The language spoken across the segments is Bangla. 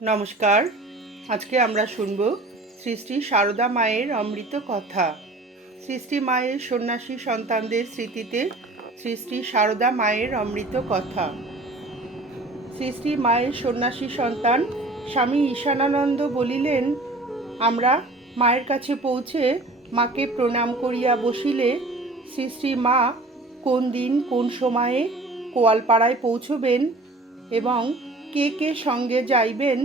নমস্কার। আজকে আমরা শুনব শ্রী শ্রী সারদা মায়ের অমৃত কথা। শ্রী শ্রী মায়ের সন্ন্যাসী সন্তানদের স্মৃতিতে শ্রী শ্রী সারদা মায়ের অমৃত কথা। শ্রী শ্রী মায়ের সন্ন্যাসী সন্তান স্বামী ঈশানানন্দ বলিলেন, আমরা মায়ের কাছে পৌঁছে মাকে প্রণাম করিয়া বসিলে শ্রী শ্রী মা কোন দিন কোন সময়ে কোয়ালপাড়ায় পৌঁছবেন এবং কে কে সঙ্গে যাইবেন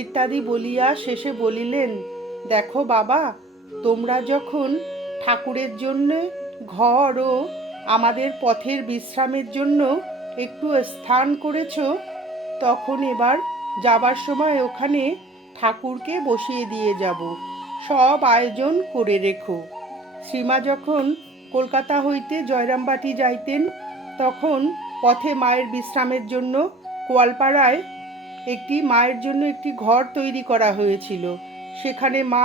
ইত্যাদি বলিয়া শেষে বলিলেন, দেখো বাবা, তোমরা যখন ঠাকুরের জন্য ঘর ও আমাদের পথের বিশ্রামের জন্য একটু স্থান করেছ, তখন এবার যাবার সময় ওখানে ঠাকুরকে বসিয়ে দিয়ে যাব। সব আয়োজন করে রেখো। শ্রীমা যখন কলকাতা হইতে জয়রামবাটি যাইতেন, তখন পথে মায়ের বিশ্রামের জন্য কোয়ালপাড়ায় মায়ের জন্য একটি ঘর তৈরি করা হয়েছিল। সেখানে মা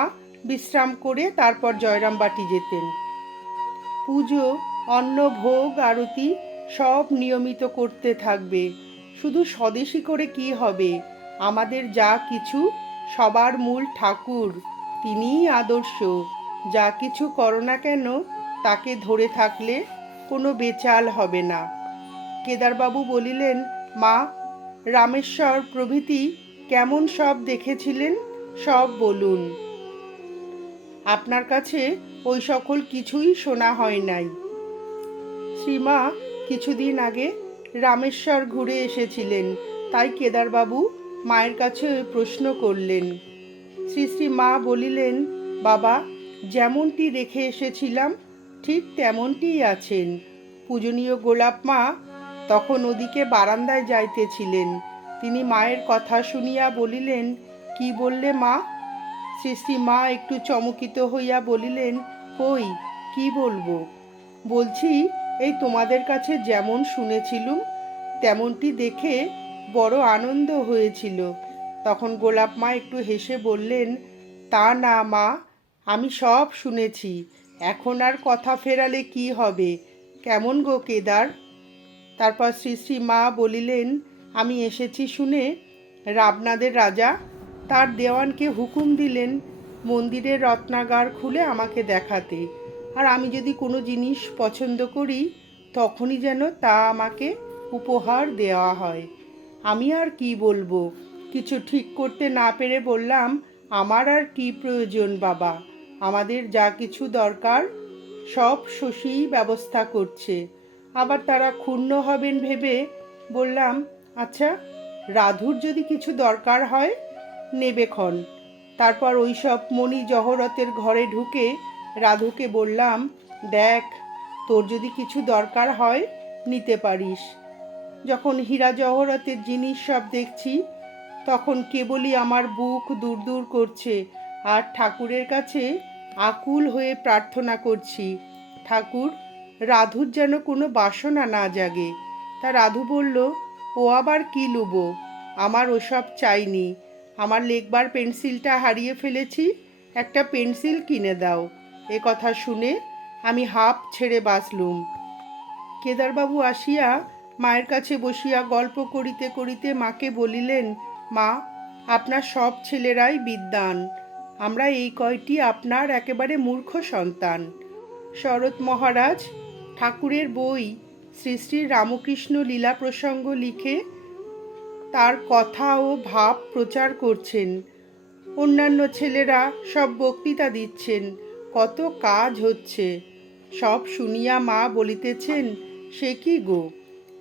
বিশ্রাম করে তারপর জয়রামবাটি যেতেন। পুজো, অন্ন, ভোগ, আরতি সব নিয়মিত করতে থাকবে। শুধু স্বদেশী করে কি হবে? আমাদের যা কিছু সবার মূল ঠাকুর, তিনিই আদর্শ। যা কিছু করো না কেন তাকে ধরে থাকলে কোনো বেচাল হবে না। কেদারবাবু বলিলেন, মা, রামেশ্বর প্রভৃতি কেমন সব দেখেছিলেন সব বলুন। আপনার কাছে ওই সকল কিছুই শোনা হয় নাই। শ্রীমা কিছুদিন আগে রামেশ্বর ঘুরে এসেছিলেন, তাই কেদারবাবু মায়ের কাছে প্রশ্ন করলেন। শ্রী শ্রী মা বলিলেন, বাবা, যেমনটি রেখে এসেছিলাম ঠিক তেমনটিই আছেন। পূজনীয় গোলাপ মা তখন ওদিকে বারান্দায় যাইতেছিলেন। তিনি মায়ের কথা শুনিয়া বলিলেন, কি বললে মা? শ্রী শ্রী মা একটু চমকিত হইয়া বলিলেন, কই, কি বলবো? বলছি, এই তোমাদের কাছে যেমন শুনেছিলুম তেমনটি দেখে বড় আনন্দ হয়েছিল। তখন গোলাপ মা একটু হেসে বললেন, তা না মা, আমি সব শুনেছি। এখন আর কথা ফেরালে কি হবে? কেমন গো কেদার? তারপর শ্রী শ্রী মা বলিলেন, আমি এসেছি শুনে রাবনাদের রাজা তার দেওয়ানকে হুকুম দিলেন মন্দিরের রত্নাগার খুলে আমাকে দেখাতে, আর আমি যদি কোনো জিনিস পছন্দ করি তখনই যেন তা আমাকে উপহার দেওয়া হয়। আমি আর কি বলবো? কিছু ঠিক করতে না পেরে বললাম, আমার আর কি প্রয়োজন বাবা, আমাদের যা কিছু দরকার সব শশীই ব্যবস্থা করছে। আবার তারা ক্ষুণ্ণ হবেন ভেবে বললাম, আচ্ছা, রাধুর যদি কিছু দরকার হয় নেবেক্ষণ। তারপর ওই সব মণি জহরতের ঘরে ঢুকে রাধুকে বললাম, দেখ, তোর যদি কিছু দরকার হয় নিতে পারিস। যখন হীরা জহরতের জিনিস সব দেখছি তখন কেবলই আমার বুক দূর দূর করছে, আর ঠাকুরের কাছে আকুল হয়ে প্রার্থনা করছি, ঠাকুর, রাধুর যেন কোনো বাসনা না জাগে। তা রাধু বলল, ও আবার কি লুবো? আমার ওসব চাইনি। আমার লেখবার পেন্সিলটা হারিয়ে ফেলেছি, একটা পেন্সিল কিনে দাও। এ কথা শুনে আমি হাঁপ ছেড়ে বাঁচলুম। কেদারবাবু আসিয়া মায়ের কাছে বসিয়া গল্প করিতে করিতে মাকে বলিলেন, মা, আপনার সব ছেলেরাই বিদ্বান, আমরা এই কয়টি আপনার একেবারে মূর্খ সন্তান। শরৎ মহারাজ ঠাকুরের বই শ্রী শ্রী রামকৃষ্ণ লীলা প্রসঙ্গ লিখে তার কথা ও ভাব প্রচার করছেন। অন্যান্য ছেলেরা সব বক্তৃতা দিচ্ছেন, কত কাজ হচ্ছে। সব শুনিয়া মা বলিতেছেন, সে কি গো,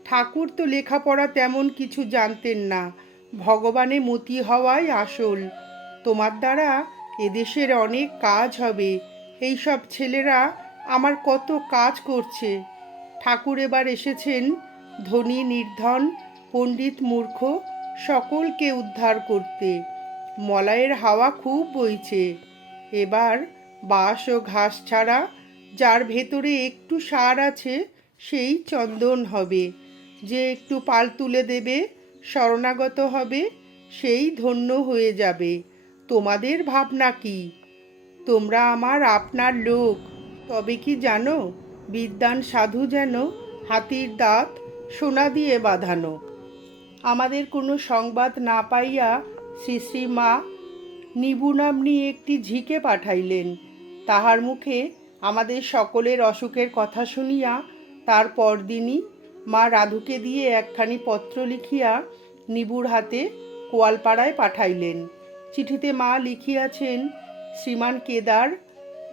ঠাকুর তো লেখাপড়া তেমন কিছু জানতেন না, ভগবানে মতি হওয়াই আসল। তোমার দ্বারা এদেশের অনেক কাজ হবে। এই সব ছেলেরা আমার কত কাজ করছে। ঠাকুর এবার এসেছেন ধনী নির্ধন, পণ্ডিত মূর্খ সকলকে উদ্ধার করতে। মলয়ের হাওয়া খুব বইছে। এবার বাঁশ ও ঘাস ছাড়া যার ভেতরে একটু সার আছে সেই চন্দন হবে। যে একটু পাল তুলে দেবে, শরণাগত হবে, সেই ধন্য হয়ে যাবে। তোমাদের ভাবনা কি? তোমরা আমার আপনার লোক। তবে কি জানো, বিদ্বান সাধু যেন হাতির দাঁত সোনা দিয়ে বাঁধানো। আমাদের কোনো সংবাদ না পাইয়া শ্রী শ্রী মা নিবু নাম্নী একটি ঝিকে পাঠাইলেন। তাহার মুখে আমাদের সকলের অসুখের কথা শুনিয়া তার পরদিনই মা রাধুকে দিয়ে একখানি পত্র লিখিয়া নিবুর হাতে কোয়ালপাড়ায় পাঠাইলেন। চিঠিতে মা লিখিয়াছেন, শ্রীমান কেদার,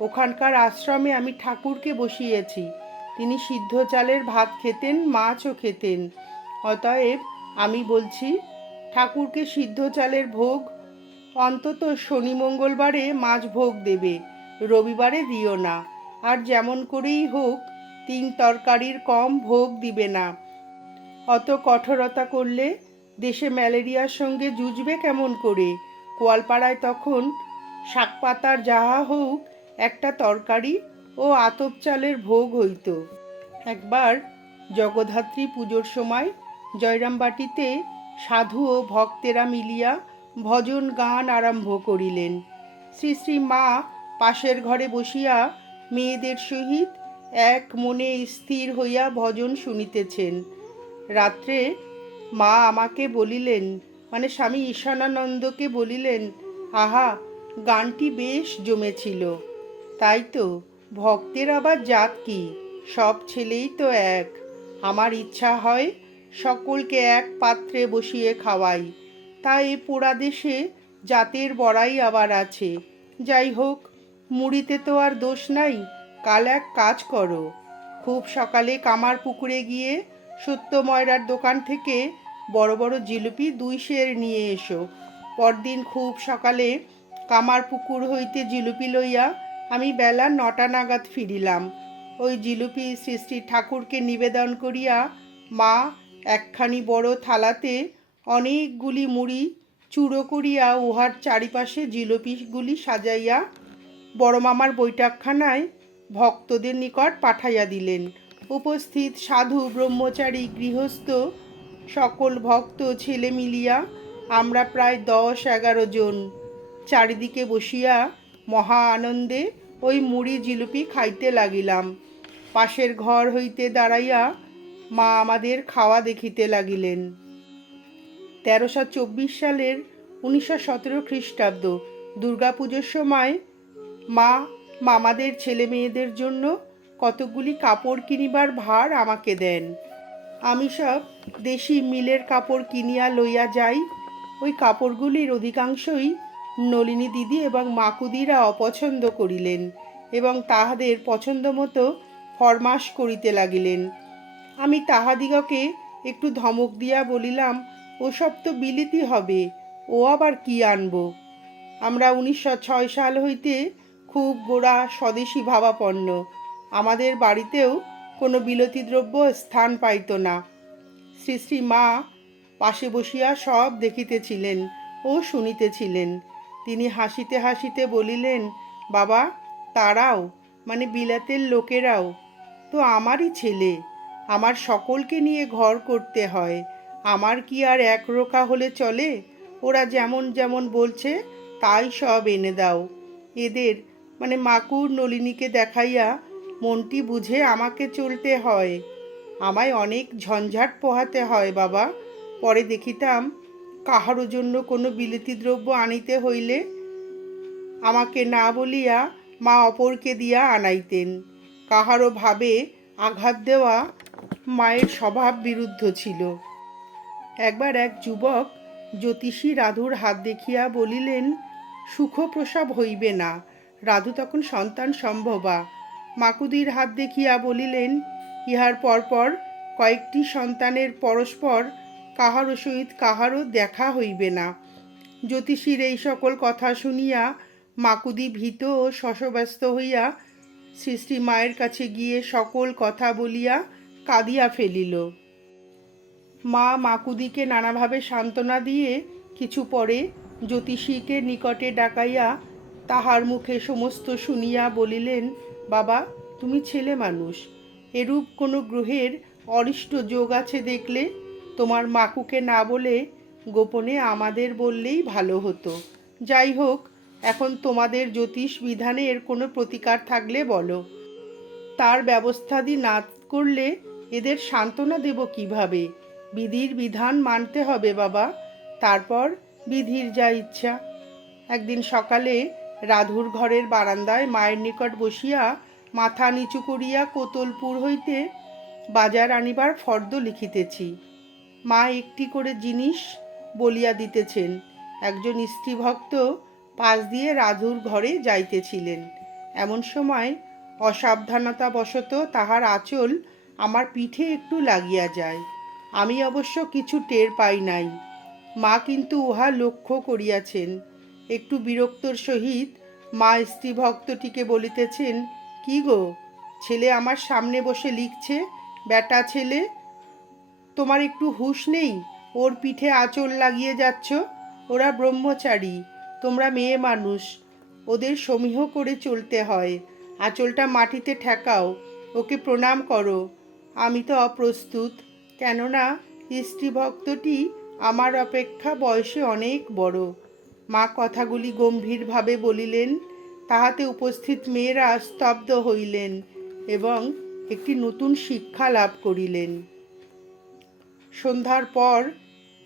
ওখানকার আশ্রমে আমি ঠাকুরকে বসিয়েছি। তিনি সিদ্ধ চালের ভাত খেতেন, মাছও খেতেন। অতএব আমি বলছি, ঠাকুরকে সিদ্ধ চালের ভোগ অন্তত শনি মঙ্গলবারে মাছ ভোগ দেবে, রবিবারে দিও না। আর যেমন করেই হোক 3 তরকারির কম ভোগ দিবে না। অত কঠোরতা করলে দেশে ম্যালেরিয়ার সঙ্গে যুঝবে কেমন করে? কোয়ালপাড়ায় তখন শাকপাতার যাহা হোক একটা তরকারি ও আতপ চালের ভোগ হইত। একবার জগদ্ধাত্রী পুজোর সময় জয়রামবাটিতে সাধু ও ভক্তেরা মিলিয়া ভজন গান আরম্ভ করিলেন। শ্রী শ্রী মা পাশের ঘরে বসিয়া মেয়েদের সহিত এক মনে স্থির হইয়া ভজন শুনিতেছেন। রাত্রে মা আমাকে বলিলেন, মানে স্বামী ঈশানানন্দকে বলিলেন, আহা, গানটি বেশ জমেছিল। তাই তো, ভক্তের আবার জাত কি, সব ছেলেই তো এক। আমার ইচ্ছা হয় সকলকে এক পাত্রে বসিয়ে খাওয়াই। তা এ পোড়া দেশে জাতের বড়াই আবার আছে। যাই হোক, মুড়িতে তো আর দোষ নাই। কাল এক কাজ করো, খুব সকালে কামার পুকুরে গিয়ে সত্যময়রার দোকান থেকে বড় বড় জিলিপি 2 সের নিয়ে এসো। পরদিন খুব সকালে কামার পুকুর হইতে জিলিপি লইয়া আমি বেলা 9টা নাগাদ ফিরিলাম। ওই জিলিপি শ্রী শ্রী ঠাকুরকে নিবেদন করিয়া মা একখানি বড় থালাতে অনেকগুলি মুড়ি চূড়ো করিয়া উহার চারিপাশে জিলিপিগুলি সাজাইয়া বড় মামার বৈঠকখানায় ভক্তদের নিকট পাঠাইয়া দিলেন। উপস্থিত সাধু, ব্রহ্মচারী, গৃহস্থ সকল ভক্ত ছেলে মিলিয়া আমরা প্রায় 10-11 জন চারিদিকে বসিয়া মহা আনন্দে ওই মুড়ি জিলিপি খাইতে লাগিলাম। পাশের ঘর হইতে দাঁড়াইয়া মা আমাদের খাওয়া দেখিতে লাগিলেন। 1324 সালের 1917 খ্রিস্টাব্দ দুর্গাপুজোর সময় মা মামাদের ছেলে মেয়েদের জন্য কতকগুলি কাপড় কিনিবার ভার আমাকে দেন। আমি সব দেশি মিলের কাপড় কিনিয়া লইয়া যাই। ওই কাপড়গুলির অধিকাংশই নলিনী দিদি এবং মাকুদিরা অপছন্দ করিলেন এবং তাহাদের পছন্দ মতো ফরমাস করিতে লাগিলেন। আমি তাহাদিগকে একটু ধমক দিয়া বলিলাম, ওসব তো বিলিতি হবে, ও আবার কি আনবো। আমরা 1906 সাল হইতে খুব গোড়া স্বদেশী ভাবাপন্ন। আমাদের বাড়িতেও কোনো বিলতি দ্রব্য স্থান পাইত না। শ্রী শ্রী মা পাশে বসিয়া সব দেখিতেছিলেন ও শুনিতেছিলেন। তিনি হাসিতে হাসিতে বলিলেন, বাবা, তারাও, মানে বিলাতের লোকেরাও তো আমারই ছেলে। আমার সকলকে নিয়ে ঘর করতে হয়। আমার কি আর একরোখা হলে চলে? ওরা যেমন যেমন বলছে তাই সব এনে দাও। এদের, মানে মাকুর নলিনীকে দেখাইয়া মনটি বুঝে আমাকে চলতে হয়। আমায় অনেক ঝঞ্ঝাট পোহাতে হয় বাবা। পরে দেখিতাম কাহারও জন্য কোনো বিলিতি দ্রব্য আনিতে হইলে আমাকে না বলিয়া মা অপরকে দিয়া আনাইতেন। কাহারও ভাবে আঘাত দেওয়া মায়ের স্বভাব বিরুদ্ধ ছিল। একবার এক যুবক জ্যোতিষী রাধুর হাত দেখিয়া বলিলেন, সুখপ্রসব হইবে না। রাধু তখন সন্তান সম্ভবা। মাকুদির হাত দেখিয়া বলিলেন, ইহার পরপর কয়েকটি সন্তানের পরস্পর কাহারও সহিত কাহারও দেখা হইবে না। জ্যোতিষীর এই সকল কথা শুনিয়া মাকুদি ভীত ও শশব্যস্ত হইয়া শ্রী শ্রী মায়ের কাছে গিয়ে সকল কথা বলিয়া কাঁদিয়া ফেলিল। মা মাকুদিকে নানাভাবে সান্ত্বনা দিয়ে কিছু পরে জ্যোতিষীকে নিকটে ডাকাইয়া তাহার মুখে সমস্ত শুনিয়া বলিলেন, বাবা, তুমি ছেলে মানুষ, এরূপ কোনো গ্রহের অরিষ্ট যোগ আছে দেখলে তোমার মাকুকে না বলে গোপনে আমাদের বললেই ভালো হতো। যাই হোক, এখন তোমাদের জ্যোতিষ বিধানে এর কোনো প্রতিকার থাকলে বলো। তার ব্যবস্থাদি না করলে এদের সান্ত্বনা দেব কিভাবে? বিধির বিধান মানতে হবে বাবা। তারপর বিধির যা ইচ্ছা। একদিন সকালে রাধুর ঘরের বারান্দায় মায়ের নিকট বসিয়া মাথা নিচু করিয়া কোতলপুর হইতে বাজার আনিবার ফর্দ লিখিতেছি। মা একটি করে জিনিস বলিয়া দিতেছেন। একজন স্ত্রীভক্ত পাশ দিয়ে রাধুর ঘরে যাইতেছিলেন। এমন সময় অসাবধানতাবশত তাহার আঁচল আমার পিঠে একটু লাগিয়া যায়। আমি অবশ্য কিছু টের পাই নাই, মা কিন্তু উহা লক্ষ্য করিয়াছেন। একটু বিরক্তর সহিত মা স্ত্রীভক্তটিকে বলিতেছেন, কি গো, ছেলে আমার সামনে বসে লিখছে, বেটা ছেলে, তোমার একটু হুঁশ নেই? ওর পিঠে আঁচল লাগিয়ে যাচ্ছ। ওরা ব্রহ্মচারী, তোমরা মেয়ে মানুষ, ওদের সমীহ করে চলতে হয়। আঁচলটা মাটিতে ঠেকাও, ওকে প্রণাম করো। আমি তো অপ্রস্তুত, কেননা স্ত্রীভক্তটি আমার অপেক্ষা বয়সে অনেক বড়। মা কথাগুলি গম্ভীরভাবে বলিলেন, তাহাতে উপস্থিত মেয়েরা স্তব্ধ হইলেন এবং একটি নতুন শিক্ষা লাভ করিলেন। সন্ধ্যার পর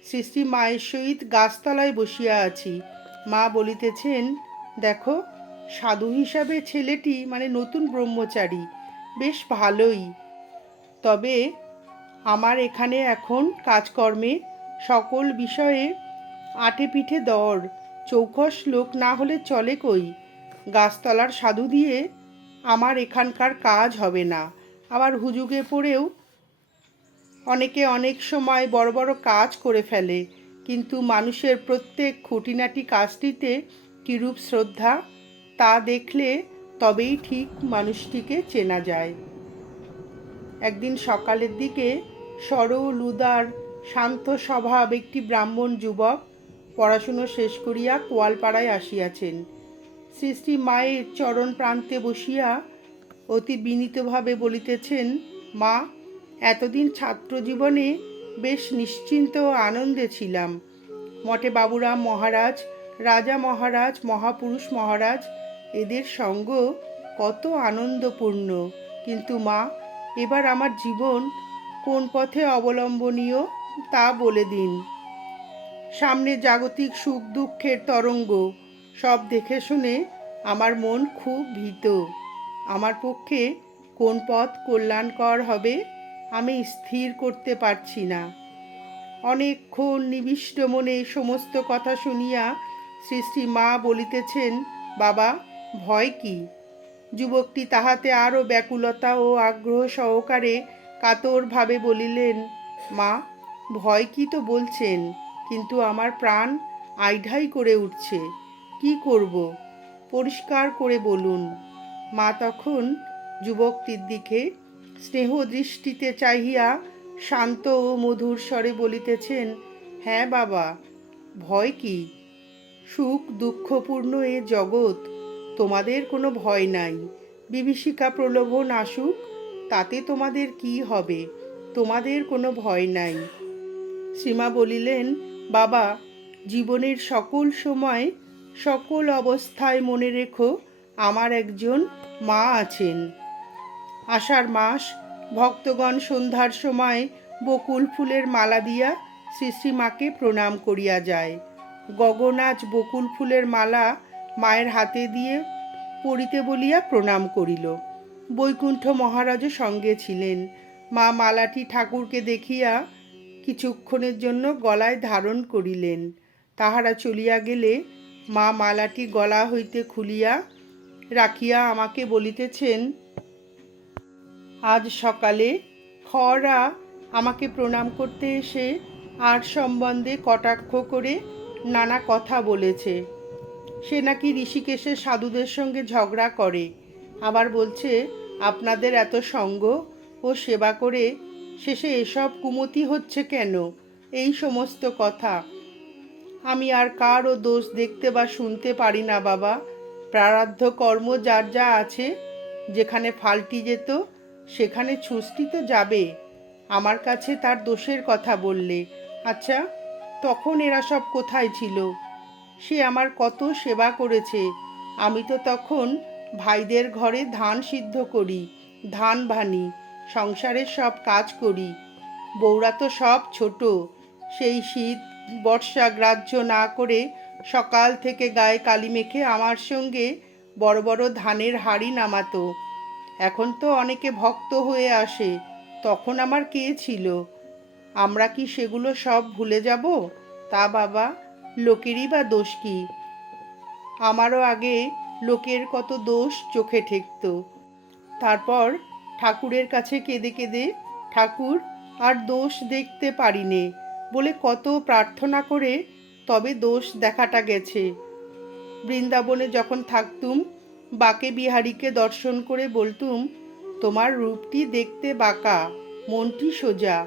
শ্রী মায়ের সহিত গাছতলায় বসিয়া আছি। মা বলিতেছেন, দেখো, সাধু হিসাবে ছেলেটি মানে নতুন ব্রহ্মচারী বেশ ভালোই, তবে আমার এখানে এখন কাজকর্মে সকল বিষয়ে আটে পিঠে দর, চৌখস লোক না হলে চলে কই? গাছতলার সাধু দিয়ে আমার এখানকার কাজ হবে না। আবার হুজুগে পড়েও অনেকে অনেক সময় বড় বড় কাজ করে ফেলে, কিন্তু মানুষের প্রত্যেক খুঁটিনাটি কাজটিতে কিরূপ শ্রদ্ধা তা দেখলে তবেই ঠিক মানুষটিকে চেনা যায়। একদিন সকালের দিকে সরল উদার শান্ত স্বভাব একটি ব্রাহ্মণ যুবক পড়াশুনো শেষ করিয়া কোয়ালপাড়ায় আসিয়াছেন। শ্রী মায়ের চরণ প্রান্তে বসিয়া অতি বিনীতভাবে বলিতেছেন, মা, এতদিন ছাত্র জীবনে বেশ নিশ্চিন্ত ও আনন্দে ছিলাম। মঠে বাবুরাম মহারাজ, রাজা মহারাজ, মহাপুরুষ মহারাজ, এদের সঙ্গ কত আনন্দপূর্ণ। কিন্তু মা, এবার আমার জীবন কোন পথে অবলম্বনীয় তা বলে দিন। সামনে জাগতিক সুখ দুঃখের তরঙ্গ, সব দেখে শুনে আমার মন খুব ভীত। আমার পক্ষে কোন পথ কল্যাণকর হবে আমি স্থির করতে পারছি না। অনেকক্ষণ নিবিষ্ট মনে সমস্ত কথা শুনিয়া শ্রী মা বলিতেছেন, বাবা, ভয় কি? যুবকটি তাহাতে আরও ব্যাকুলতা ও আগ্রহ সহকারে কাতরভাবে বলিলেন, মা, ভয় কি তো বলছেন, কিন্তু আমার প্রাণ আইঢাই করে উঠছে। কি করব, পরিষ্কার করে বলুন। মা তখন যুবকটির দিকে স্নেহ দৃষ্টিতে চাহিয়া শান্ত ও মধুর স্বরে বলিতেছেন, হ্যাঁ বাবা, ভয় কি? সুখ দুঃখপূর্ণ এ জগৎ, তোমাদের কোনো ভয় নাই। বিভীষিকা প্রলোভন আসুক, তাতে তোমাদের কি হবে? তোমাদের কোনো ভয় নাই। শ্রীমা বলিলেন, বাবা, জীবনের সকল সময় সকল অবস্থায় মনে রেখো, আমার একজন মা আছেন। আষাঢ় মাস, ভক্তগণ সন্ধ্যার সময় বকুল ফুলের মালা দিয়া শ্রী মাকে প্রণাম করিয়া যায়। গগনাজ বকুল ফুলের মালা মায়ের হাতে দিয়ে পড়িতে বলিয়া প্রণাম করিল। বৈকুণ্ঠ মহারাজও সঙ্গে ছিলেন। মা মালাটি ঠাকুরকে দেখিয়া কিছুক্ষণের জন্য গলায় ধারণ করিলেন। তাহারা চলিয়া গেলে মা মালাটি গলা হইতে খুলিয়া রাখিয়া আমাকে বলিতেছেন, আজ সকালে খরা আমাকে প্রণাম করতে এসে আর সম্বন্ধে কটাক্ষ করে নানা কথা বলেছে। সে নাকি ঋষিকেশের সাধুদের সঙ্গে ঝগড়া করে, আবার বলছে আপনাদের এত সঙ্গ ও সেবা করে শেষে এসব কুমতি হচ্ছে কেন, এই সমস্ত কথা। আমি আর কারও দোষ দেখতে বা শুনতে পারি না বাবা। প্রারাব্ধ কর্ম যার যা আছে, যেখানে ফাল্টি যেত সেখানে ছুস্তি তো যাবে। আমার কাছে তার দোষের কথা বললে, আচ্ছা, তখন এরা সব কোথায় ছিল? সে আমার কত সেবা করেছে। আমি তো তখন ভাইদের ঘরে ধান সিদ্ধ করি, ধান ভানি, সংসারের সব কাজ করি। বউরা তো সব ছোট, সেই শীত বর্ষা গ্রাহ্য না করে সকাল থেকে গায়ে কালি মেখে আমার সঙ্গে বড় বড় ধানের হাঁড়ি নামাতো। এখন তো অনেকে ভক্ত হয়ে আসে, তখন আমার কে ছিল? আমরা কি সেগুলো সব ভুলে যাব? তা বাবা, লোকেরই বা দোষ কি? আমারও আগে লোকের কত দোষ চোখে ঠেকত। তারপর ঠাকুরের কাছে কেঁদে কেঁদে, ঠাকুর আর দোষ দেখতে পারিনে বলে কত প্রার্থনা করে তবে দোষ দেখাটা গেছে। বৃন্দাবনে যখন থাকতুম, বাঁকে বিহারীকে দর্শন করে বলতুম, তোমার রূপটি দেখতে বাঁকা, মনটি সোজা,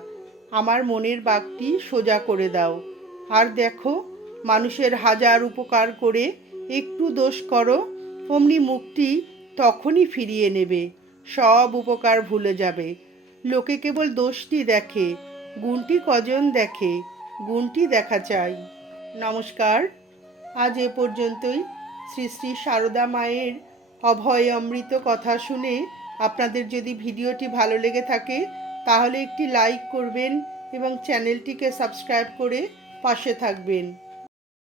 আমার মনের বাঁকটি সোজা করে দাও। আর দেখো, মানুষের হাজার উপকার করে একটু দোষ করো, অমনি মুখটি তখনই ফিরিয়ে নেবে, সব উপকার ভুলে যাবে। লোকে কেবল দোষটি দেখে, গুণটি কজন দেখে? গুণটি দেখা চাই। নমস্কার, আজ এ পর্যন্তই। শ্রী শ্রী সারদা মায়ের অভয় অমৃত কথা শুনে আপনাদের যদি ভিডিওটি ভালো লেগে থাকে তাহলে একটি লাইক করবেন এবং চ্যানেলটিকে সাবস্ক্রাইব করে পাশে থাকবেন।